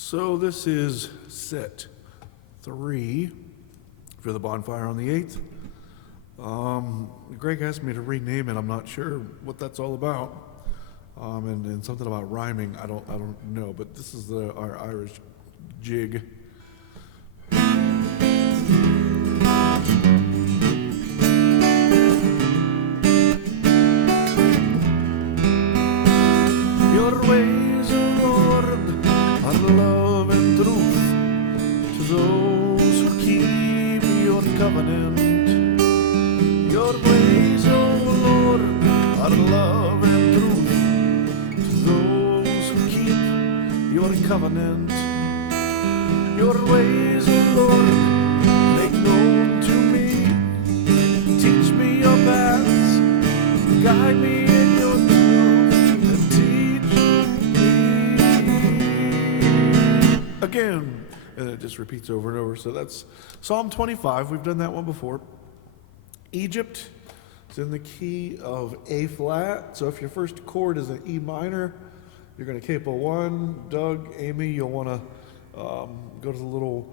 So this is set 3 for the bonfire on the 8th. Greg asked me to rename it. I'm not sure what that's all about. And something about rhyming. I don't know. But this is our Irish jig. Your ways, O Lord, are love and truth to those who keep your covenant. Your ways, O Lord, are love and truth to those who keep your covenant. Your ways, O Lord, make known to me. Teach me your paths, guide me in your truth, and teach me again. And it just repeats over and over. So that's Psalm 25. We've done that one before. Egypt is in the key of A flat. So if your first chord is an E minor, you're going to capo 1. Doug, Amy, you'll want to go to the little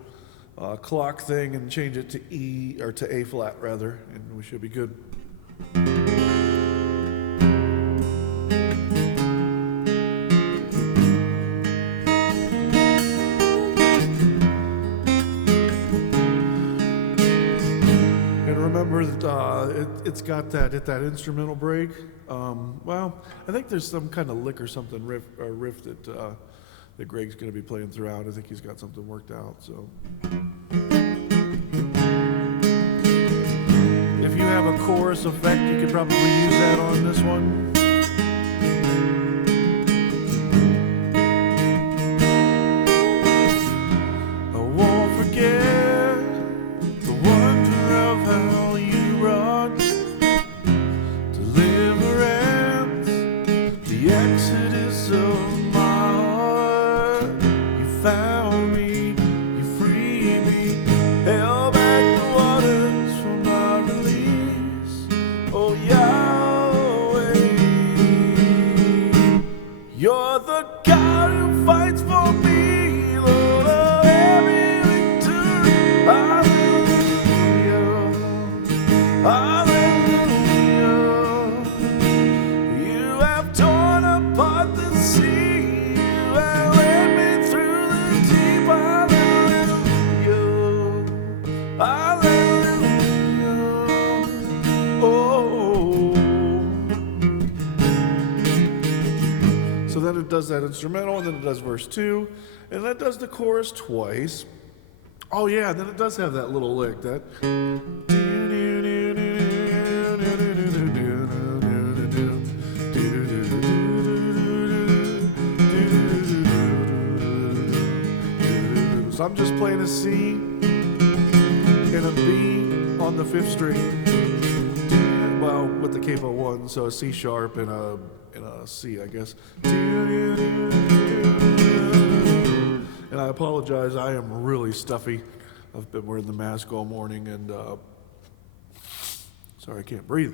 clock thing and change it to E, or to A flat rather, and we should be good. And remember that it's got that instrumental break. Well, I think there's some kind of lick or something riff that Greg's going to be playing throughout. I think he's got something worked out. So, if you have a chorus effect, you could probably use that on this one. I won't forget the wonder of how you brought deliverance, the exodus of my heart. You found me, you freed me, held back the waters for my release. Oh Yahweh, you're the God who fights for me, Lord of every victory. Hallelujah, hallelujah. You have torn apart the sea, you have led me through the deep. Hallelujah, hallelujah. Oh. So then it does that instrumental, and then it does verse 2, and that does the chorus twice. Oh yeah, then it does have that little lick, that. So I'm just playing a C and a B on the 5th string. Well, with the capo 1, so a C sharp and a C, I guess. And I apologize, I am really stuffy. I've been wearing the mask all morning, and sorry, I can't breathe.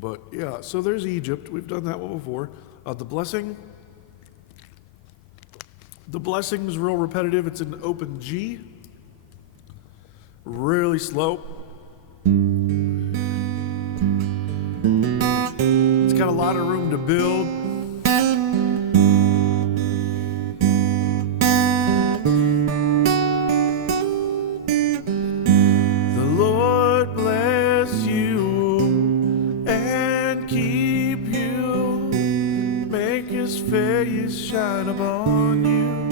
But yeah, so there's Egypt. We've done that one before. The blessing. The blessing is real repetitive. It's an open G. Really slow. It's got a lot of room to build. The Lord bless you and keep you, make his face shine upon you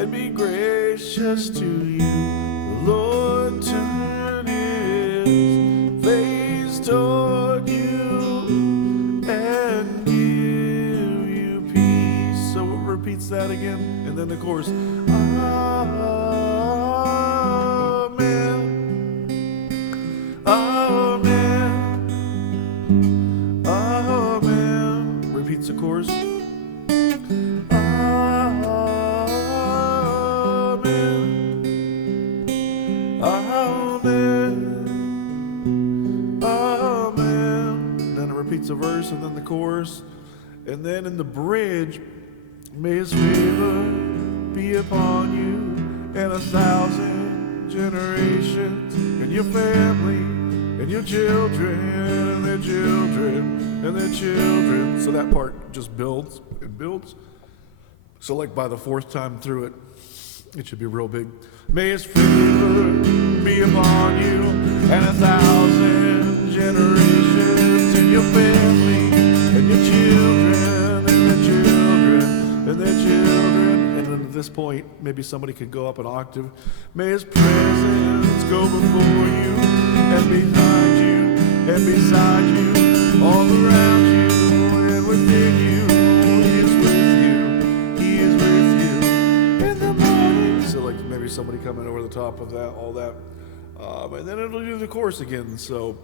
and be gracious to you. The Lord turn his face toward you and give you peace. So it repeats that again, and then the chorus. Amen, amen, amen. Repeats the chorus. Repeats a verse and then the chorus, and then in the bridge May his favor be upon you and 1,000 generations, and your family, and your children, and their children, and their children. So that part just builds and builds. So like by the 4th time through it, it should be real big. May his favor be upon you and 1,000 generations, and your family, and your children, and their children, and their children. And then at this point, maybe somebody could go up an octave. May his presence go before you, and behind you, and beside you, all around you, and within you. He is with you, he is with you in the morning. So like maybe somebody coming over the top of that, all that. And then it'll do the chorus again. So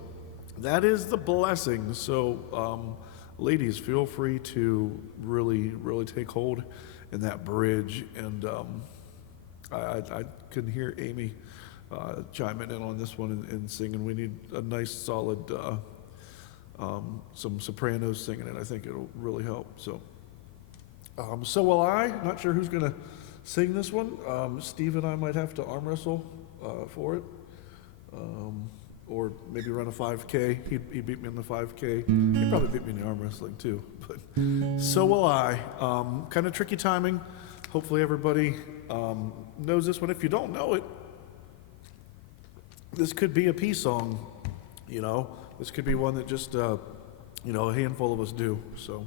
that is the blessing. So ladies, feel free to really, really take hold in that bridge. And I couldn't hear Amy chiming in on this one and singing. We need a nice solid, some sopranos singing it. I think it'll really help. So will I. Not sure who's going to sing this one. Steve and I might have to arm wrestle for it. Or maybe run a 5K. He beat me in the 5K. He probably beat me in the arm wrestling too. But so will I. Kind of tricky timing. Hopefully everybody knows this one. If you don't know it, this could be a peace song. You know, this could be one that just a handful of us do. So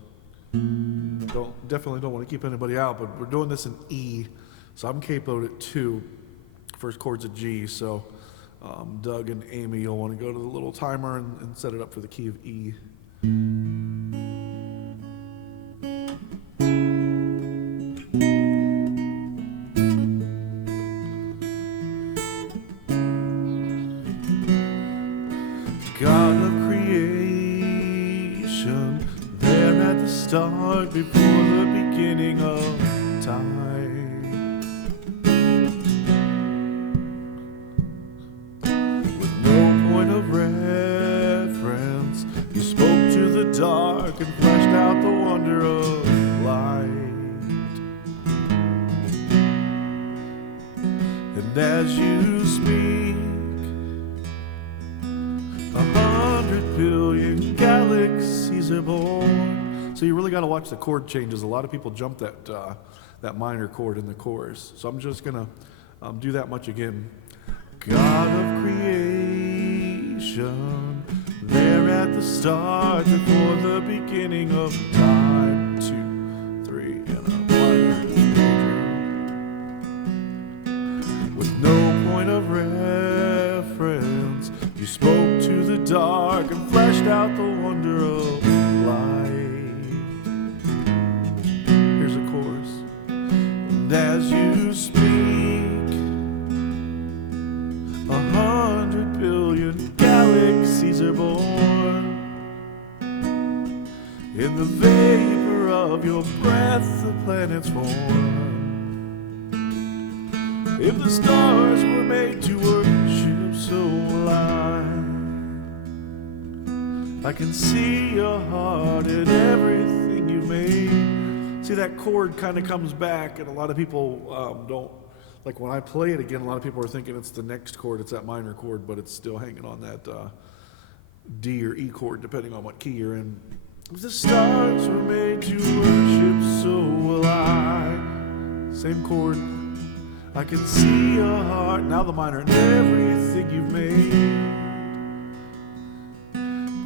definitely don't want to keep anybody out. But we're doing this in E, so I'm capoed at 2. First chord's a G. So Doug and Amy, you'll want to go to the little timer and set it up for the key of E. God of creation, there at the start, before the beginning of time. Dark and fleshed out the wonder of light. And as you speak, 100 billion galaxies are born. So you really got to watch the chord changes. A lot of people jump that minor chord in the chorus. So I'm just gonna do that much again. God of creation, there at the start, before the beginning of time. 2, 3, and a minor major. With no point of reference, you spoke to the dark and fleshed out the wonder of light. Here's a chorus. And as you speak, 100 billion galaxies are born. In the vapor of your breath, the planets form. If the stars were made to worship, so will I can see your heart in everything you made. See, that chord kind of comes back, and a lot of people don't. Like when I play it again, a lot of people are thinking it's the next chord, it's that minor chord, but it's still hanging on that D or E chord, depending on what key you're in. If the stars were made to worship, so will I. Same chord. I can see your heart, now the minor, in everything you've made.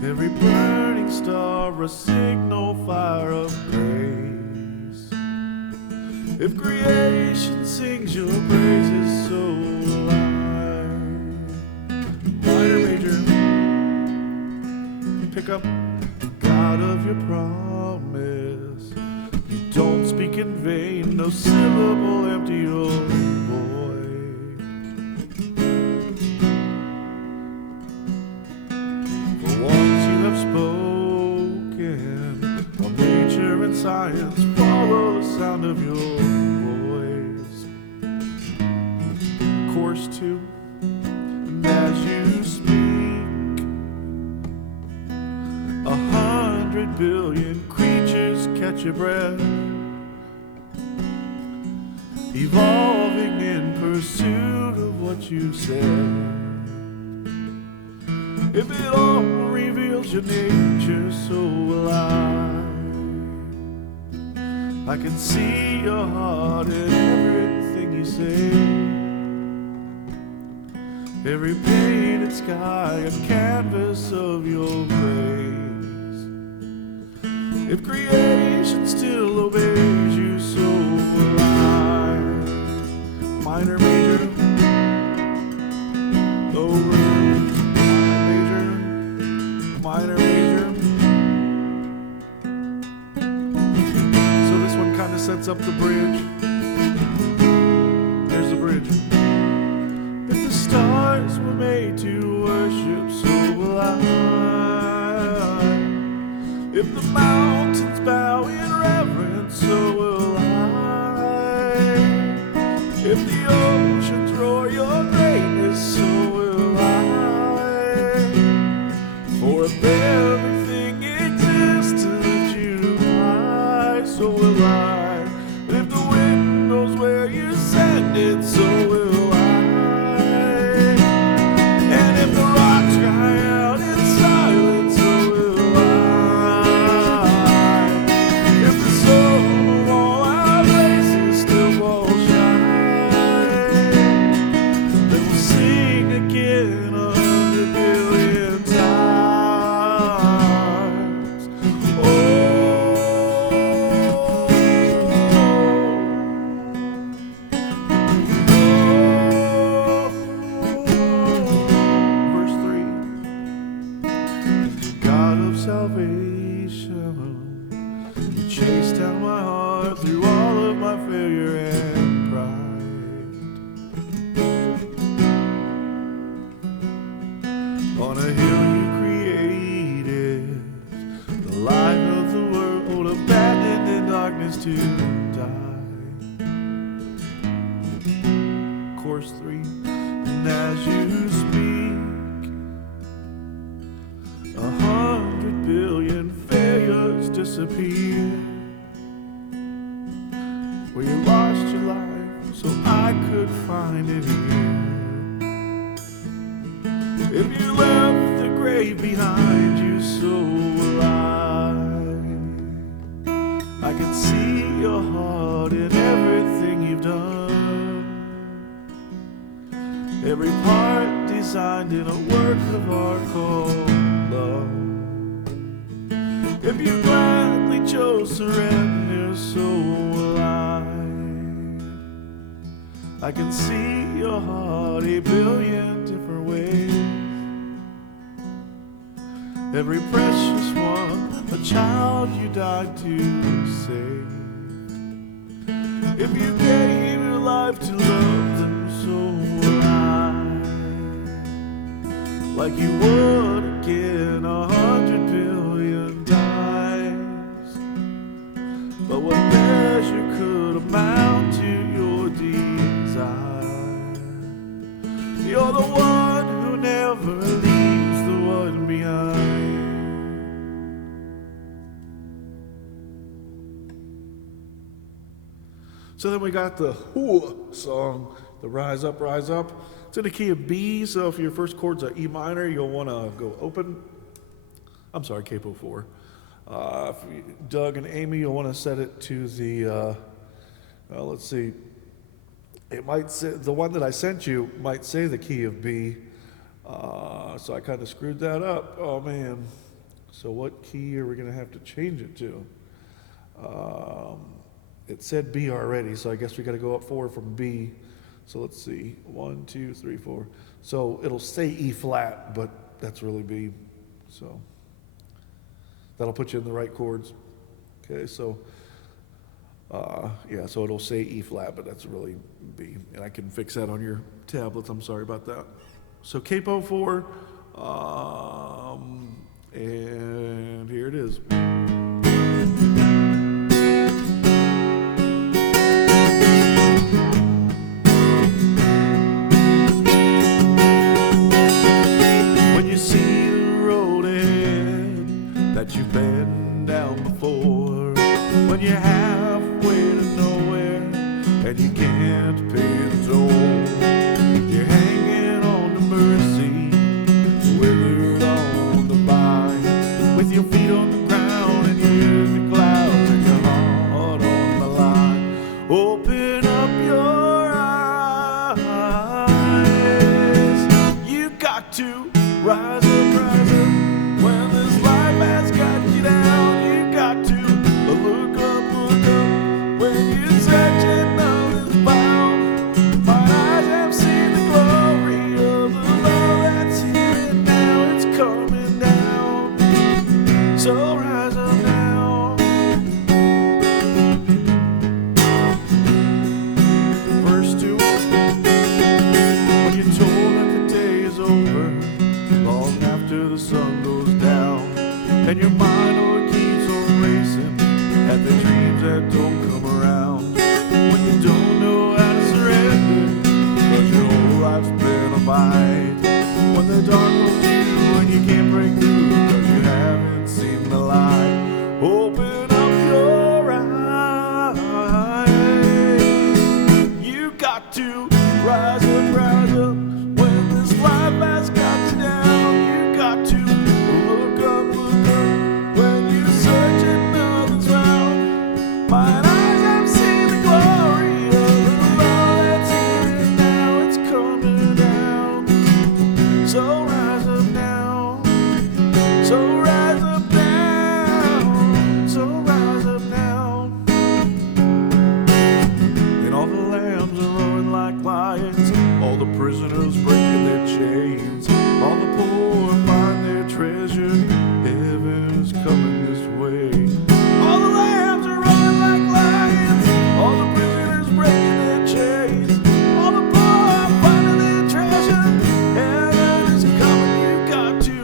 Every burning star, a signal fire of grace. If creation sings your praises, so will I. Minor, major. Pick up. God of your promise, you don't speak in vain, no syllable empty or void. For once you have spoken, all nature and science follow the sound of your voice. Chorus 2. And as you speak, 100 billion creatures catch your breath. evolving in pursuit of what you said. If it all reveals your nature so alive, I can see your heart in everything you say. Every painted sky, a canvas of your grace. If creation still obeys you so alive, minor, major, lower, major, minor, major. So this one kind of sets up the bridge. There's the bridge. If the stars were made to worship, so will I. If the mountains bow in reverence, so will I. If the oceans roar your greatness, so will I. For if everything exists to lift you high, so will I. And if the wind knows where you send it, so will I. And if the rocks cry out in silence, so will I. If the soul of all our races still falls shy, then we'll sing again 100 billion times. Oh, verse 3. God of salvation, you chased down my heart through all of my failure and pride. On a hill you created, the light of the world, abandoned in darkness to die. Chorus 3. And as you speak, 100 billion failures disappear. Where you lost your life so I could find it here. If you left the grave behind you, so will I can see your heart in everything you've done. Every part designed in a work of art called love. If you gladly chose surrender, so will I can see your heart a billion different ways. Every precious one, a child you died to save. If you gave your life to love them, so will I. Like you would again 100 billion times. But what measure could amount to your desire? You're the one who never leaves the one behind. So then we got the Hua song, the Rise Up, Rise Up. It's in the key of B, so if your first chord's a E minor, you'll want to go open. I'm sorry, capo 4. Doug and Amy, you'll want to set it to the, let's see, it might say, the one that I sent you might say the key of B, so I kind of screwed that up. Oh man, so what key are we going to have to change it to? It said B already, so I guess we got to go up 4 from B. So let's see, 1, 2, 3, 4. So it'll say E flat, but that's really B. So that'll put you in the right chords. Okay, so yeah, so it'll say E flat, but that's really B. And I can fix that on your tablets. I'm sorry about that. So capo 4, and here it is. You've been down before, when you're halfway to nowhere and you can't pay the toll. You're hanging on to mercy, withered on the vine, with your feet on the ground and you're in the clouds and your heart on the line. Open up your eyes. You got to rise up, rise up. When this life has got you down, you got to look up, look up. When you're searching, nothing's found. My eyes have seen the glory of the love that's here and now. It's coming down. So rise up now. Verse 2. When you're told that the day is over, long after the sun goes down, and your mind keeps on racing at the dreams that don't come around. When you don't know how to surrender, 'cause your whole life's been a fight. When the dark holds you and you can't break through, 'cause you haven't seen the light. Open up your eyes. You got to rise up, rise up. When this life has got you down, you got to look up, look up. When you search and nothing's found, mine eyes have seen the glory of the love that's here and now. It's coming down. So rise up now. So rise up now. So rise up now. And all the lambs are roaring like lions, all the prisoners breaking their chains, all the poor find their treasure. Heaven is coming this way. All the lambs are roaring like lions, all the prisoners breaking their chains, all the poor finding their treasure. Heaven is coming. You got to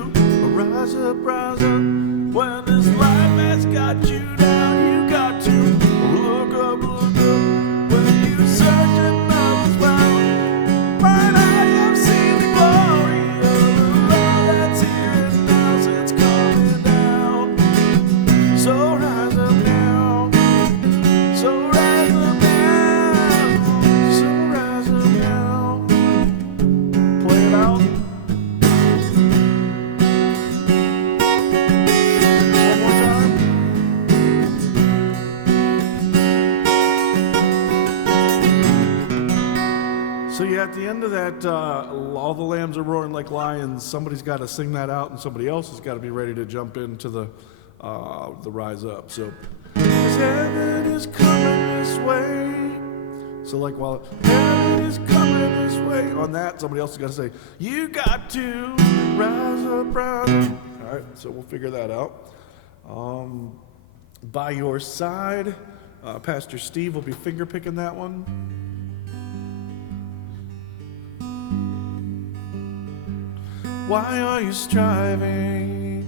rise up, rise up. When this life has got you down, you got to look up, look up. When you search and nothing's found, mine eyes have seen the glory of the love that's here and now. So it's coming down. So rise up now. So rise up now. So rise up now. Play it out. One more time. So yeah, at the end of that, all the lambs are roaring like lions. Somebody's got to sing that out, and somebody else has got to be ready to jump into the rise up. So, 'cause heaven is coming this way. So like while heaven is coming this way, on that somebody else has got to say, you got to rise up, rise up. All right, so we'll figure that out. By your side, Pastor Steve will be finger picking that one. Why are you striving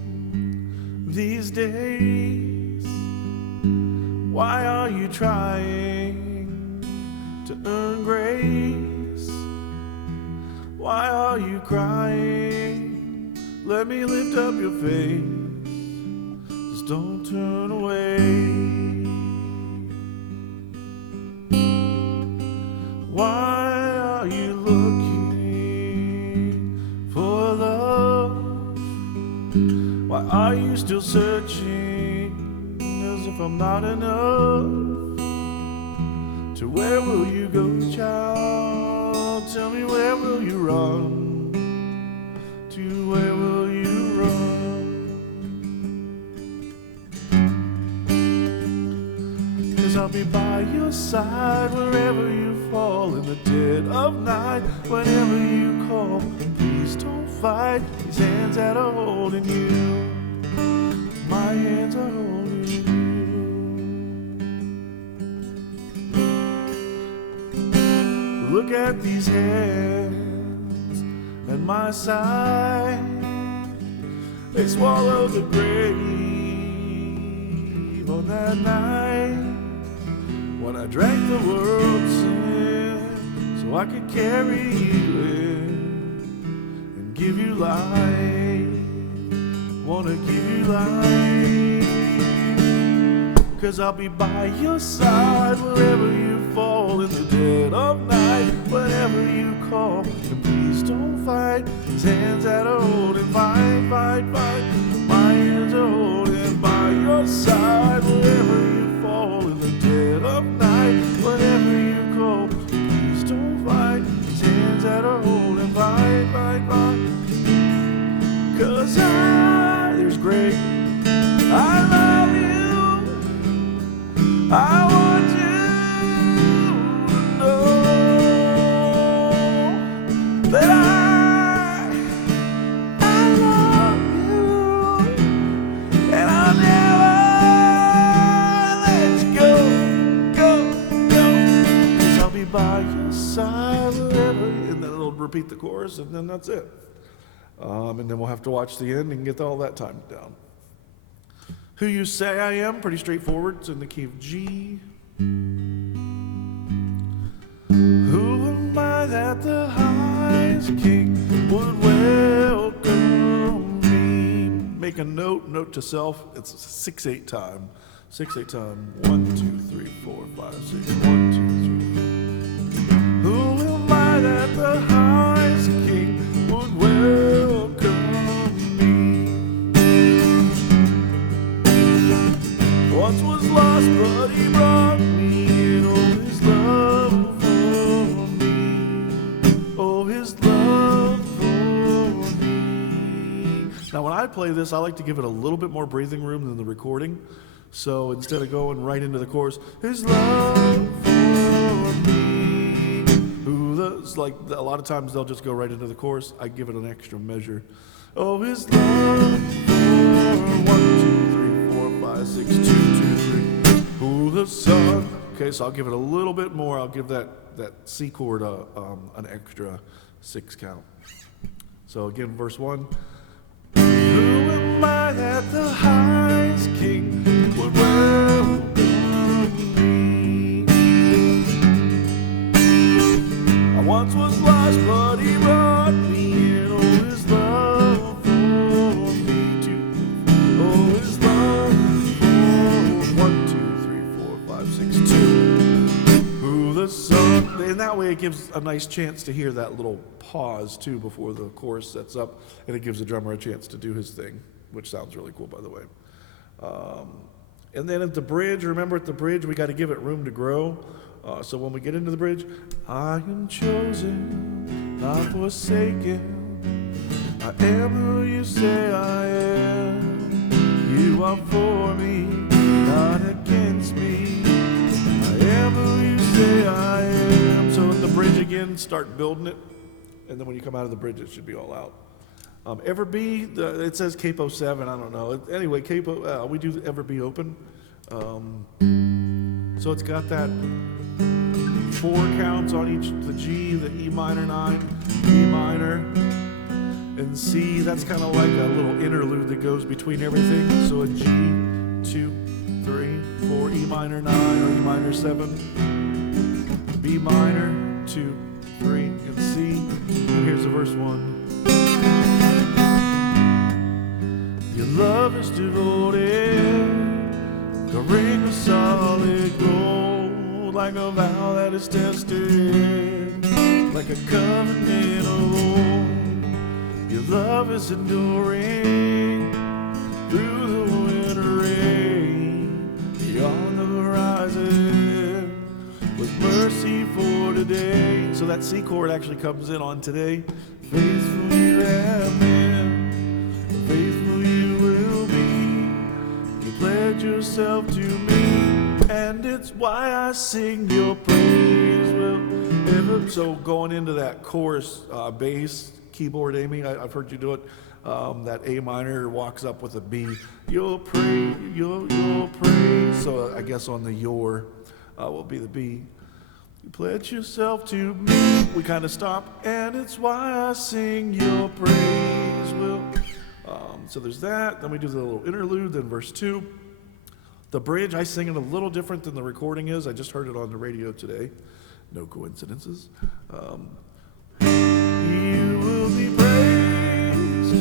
these days? Why are you trying to earn grace? Why are you crying? Let me lift up your face. Just don't turn away. Why are you looking for love? Why are you still searching as if I'm not enough? To where will you go, child? Tell me, where will you run? To where will you run? 'Cause I'll be by your side wherever you fall in the dead of night. Whenever you call, please don't fight. These hands that are holding you, my hands are holding you. Look at these hands at my side. They swallowed the grave on that night when I drank the world's sin so I could carry you in and give you life. Wanna give you life. 'Cause I'll be by your side wherever you fall fall in the dead of night. Whenever you call, and please don't fight. His hands that are holding, fight, fight, fight. My hands are holding by your side. Whenever you fall in the dead of night. Whenever you call, please don't fight. His hands that are holding, fight, fight, fight. 'Cause there's great. I love you. I want you to know that I love you, and I'll never let you go, go, go. 'Cause I'll be by your side wherever. And then it'll repeat the chorus, and then that's it. And then we'll have to watch the end and get all that timed down. Who You Say I Am, pretty straightforward. It's in the key of G. Who am I that the highest king would welcome me? Make a note to self. It's a 6/8 time. 6/8 time. 1, 2, 3, 4, 5, 6. 1, 2, 3. Who am I that the highest king would welcome me? Once was lost, but he brought me in. Oh, his love for me. Oh, his love for me. Now, when I play this, I like to give it a little bit more breathing room than the recording. So instead of going right into the chorus, his love for me. It's like a lot of times they'll just go right into the chorus. I give it an extra measure. Oh, his love for 1, 2, 3, 4, 5, 6, 2, 2, 3. Who the sun. Okay, so I'll give it a little bit more. I'll give that C chord an extra 6 count. So again, verse 1. Who am I that the highest king would welcome me? I once was lost, but he brought me in. Oh, his love for me too. Oh, his love for 1, 2, 3, 4, 5, 6, 2. Who the sun. And that way it gives a nice chance to hear that little pause too before the chorus sets up, and it gives the drummer a chance to do his thing, which sounds really cool, by the way. And then at the bridge, remember at the bridge we got to give it room to grow. So when we get into the bridge, I am chosen, not forsaken. I am who you say I am. You are for me, not against me. I am who you say I am. So at the bridge again, start building it. And then when you come out of the bridge, it should be all out. Ever Be, it says capo 7, I don't know. Anyway, capo, we do Ever Be Open. So it's got that 4 counts on each, the G, the E minor 9, E minor, and C. That's kind of like a little interlude that goes between everything. So a G, 2, 3, 4, E minor 9, or E minor 7, B minor, 2, 3, and C. And here's the verse 1. Your love is devoted, a ring of solid gold, like a vow that is tested, like a covenant of old. Your love is enduring through the winter rain, beyond the horizon, with mercy for today. So that C chord actually comes in on today. Faithful you have been, faithful you will be. You pledge yourself to me, and it's why I sing your praise. So going into that chorus bass keyboard, Amy, I've heard you do it. That A minor walks up with a B. Your praise, your praise. So I guess on the your will be the B. You pledge yourself to me. We kind of stop, and it's why I sing your praise. So there's that. Then we do the little interlude. Then verse 2. The bridge, I sing it a little different than the recording is. I just heard it on the radio today. No coincidences. You will be praised.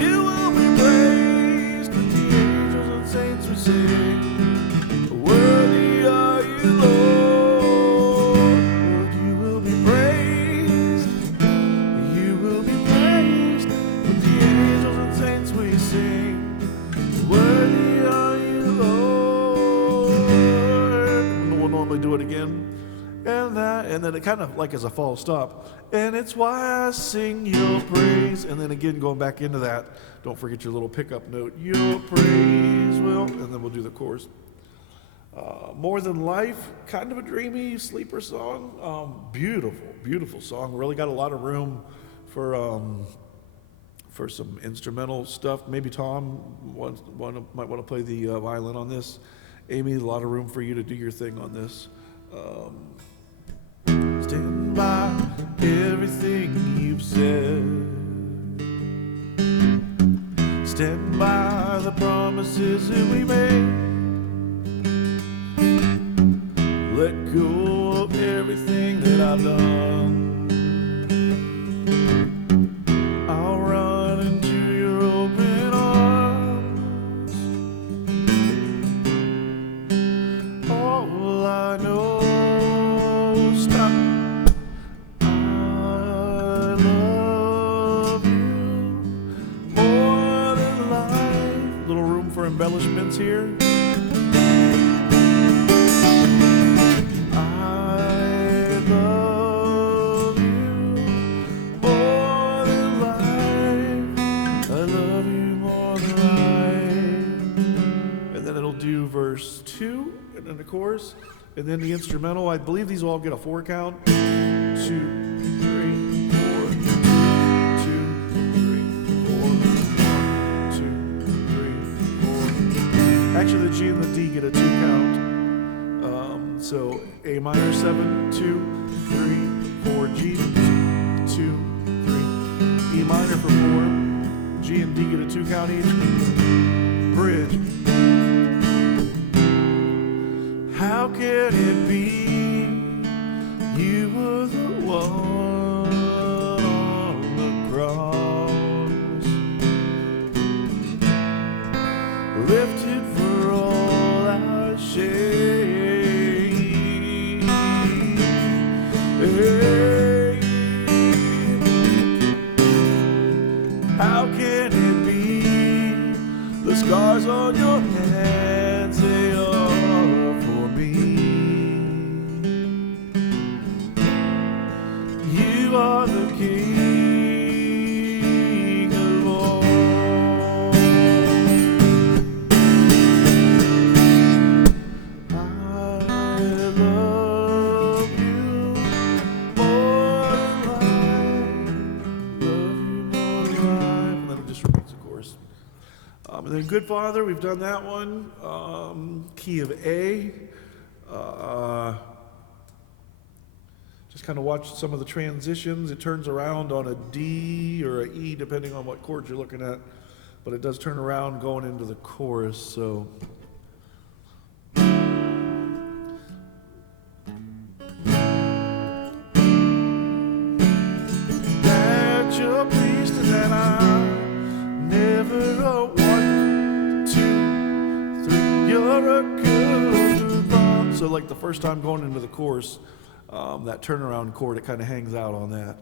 You will be praised. With the angels and saints we sing. Worthy are you, Lord. normally do it again. And then it kind of like as a false stop. And it's why I sing your praise. And then again, going back into that, don't forget your little pickup note. Your praise will, and then we'll do the chorus. More Than Life, kind of a dreamy sleeper song. Beautiful, beautiful song. Really got a lot of room for some instrumental stuff. Maybe Tom might want to play the violin on this. Amy, a lot of room for you to do your thing on this. Stand by everything you've said. Stand by the promises that we made. Let go of everything that I've done. I'll run into your open arms. All I know, stop. I love you more than life. Little room for embellishments here. Verse 2, and then the chorus, and then the instrumental. I believe these all get a 4 count. 2, 3, 4, 2, 3, 4, 2, 3, 4. Actually, the G and the D get a 2 count. So A minor 7, 2, 3, 4, G 2, 3, E minor for 4, G and D get a 2 count each. Bridge. How can it be you were the one on the cross, lifted for all our shame? How can it be the scars on your hands, they are you are the King of all. I love you more than life. Love you more than life. And then it just repeats the chorus. And then Good Father, we've done that one. Key of A. Just kind of watch some of the transitions. It turns around on a D or an E, depending on what chords you're looking at. But it does turn around going into the chorus, so. That you're pleased and that I never want to. You're a good father. So like the first time going into the chorus, that turnaround chord, it kind of hangs out on that.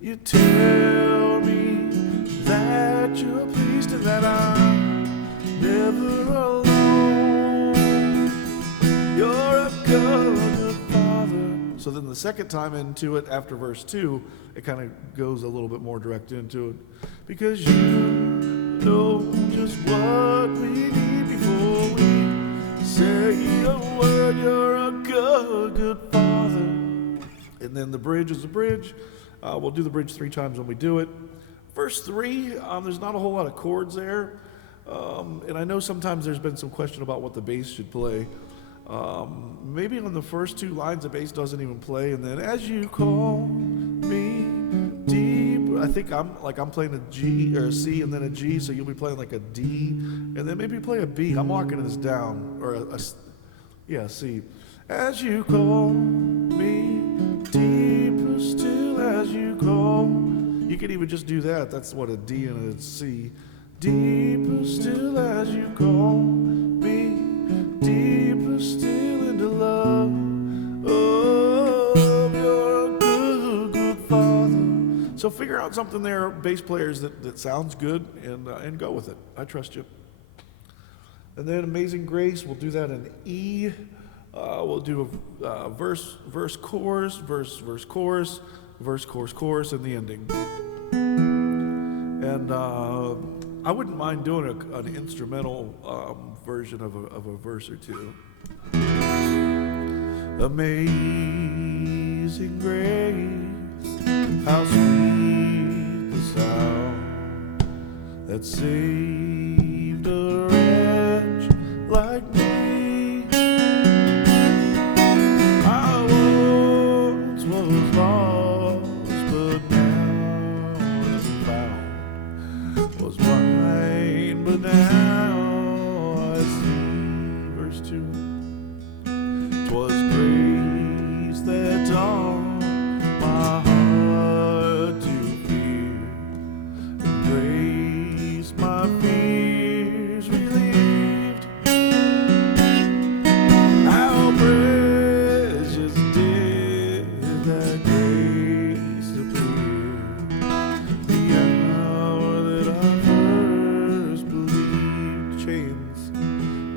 You tell me that you're pleased and that I'm never alone. You're a good father. So then the second time into it, after verse 2, it kind of goes a little bit more direct into it. Because you know just what we need before we say a word. You're a good father. And then the bridge is the bridge. We'll do the bridge 3 times when we do it. Verse 3, there's not a whole lot of chords there. And I know sometimes there's been some question about what the bass should play. Maybe on the first 2 lines, the bass doesn't even play. And then as you call me deep, I think I'm playing a G or a C and then a G, so you'll be playing like a D. And then maybe play a B. I'm marking this down. Or a C. As you call me deeper still, as you call. You can even just do that. That's what a D and a C. Deeper still as you call me, deeper still into love. Oh, you're a good father. So figure out something there, bass players, that sounds good, and go with it. I trust you. And then Amazing Grace, we'll do that in E. We'll do a verse, chorus, verse, chorus, verse, chorus, and the ending. And I wouldn't mind doing an instrumental version of a verse or two. Amazing grace, how sweet the sound that saved a wretch like me. I once was lost, but now am found. Was blind, but now I see. Verse 2. 'Twas grace that taught my heart to fear, and grace my fears relieved. How precious did that grace appear, the hour that I first believed. Chains,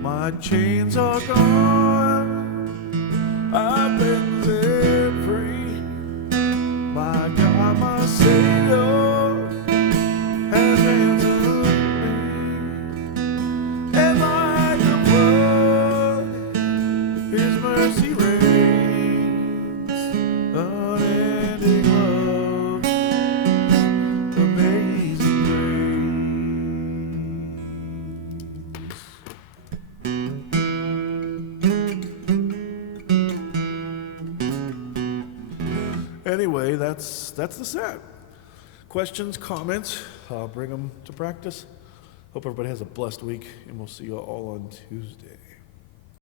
my chains are gone, I've been set free. My God, my Savior has ransomed me. And like the flood, His mercy reigns. Unending love, amazing grace. Anyway, that's the set. Questions, comments, bring them to practice. Hope everybody has a blessed week, and we'll see you all on Tuesday.